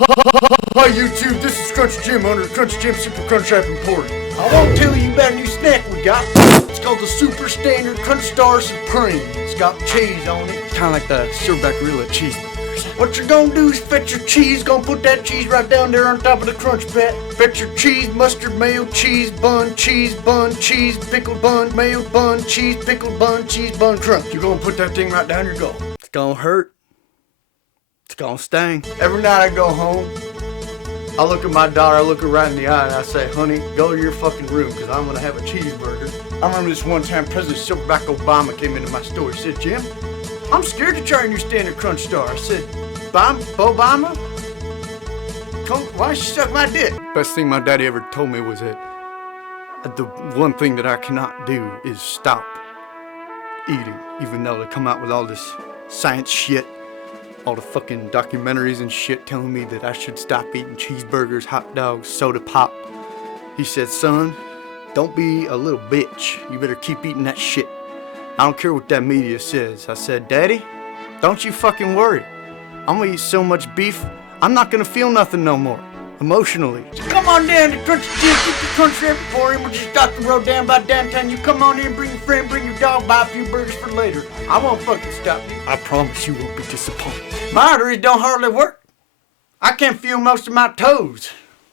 Hi YouTube, this is Crunchjim under Crunchjim Super Crunch App Imported. I won't tell you about a new snack we got. It's called the Super Standard Crunch Star Supreme. It's got cheese on it. Kind of like the silverback gorilla cheeseburgers. What you're gonna do is fetch your cheese, gonna put that cheese right down there on top of the crunch bat. Fetch your cheese, mustard, mayo, cheese, bun, pickled bun, mayo, bun, cheese, pickled bun, cheese, bun, crunch. You're gonna put that thing right down your goal. It's gonna hurt. It's gonna sting. Every night I go home, I look at my daughter, I look her right in the eye, and I say, honey, go to your fucking room, because I'm gonna have a cheeseburger. I remember this one time President Silverback Obama came into my store. He said, Jim, I'm scared to try your new Standard Crunch Star. I said, Obama? Why don't you suck my dick? Best thing my daddy ever told me was that the one thing that I cannot do is stop eating, even though they come out with all this science shit, all the fucking documentaries and shit telling me that I should stop eating cheeseburgers, hot dogs, soda pop. He said, son, don't be a little bitch. You better keep eating that shit. I don't care what that media says. I said, Daddy, don't you fucking worry. I'm gonna eat so much beef, I'm not gonna feel nothing no more, emotionally. So come on down to Crunchjim, get the Crunch Wrap for him. We'll just stop the road down by downtown. You come on in, bring your friend, bring your dog, buy a few burgers for later. I won't fucking stop you. I promise you won't be disappointed. My arteries don't hardly work. I can't feel most of my toes.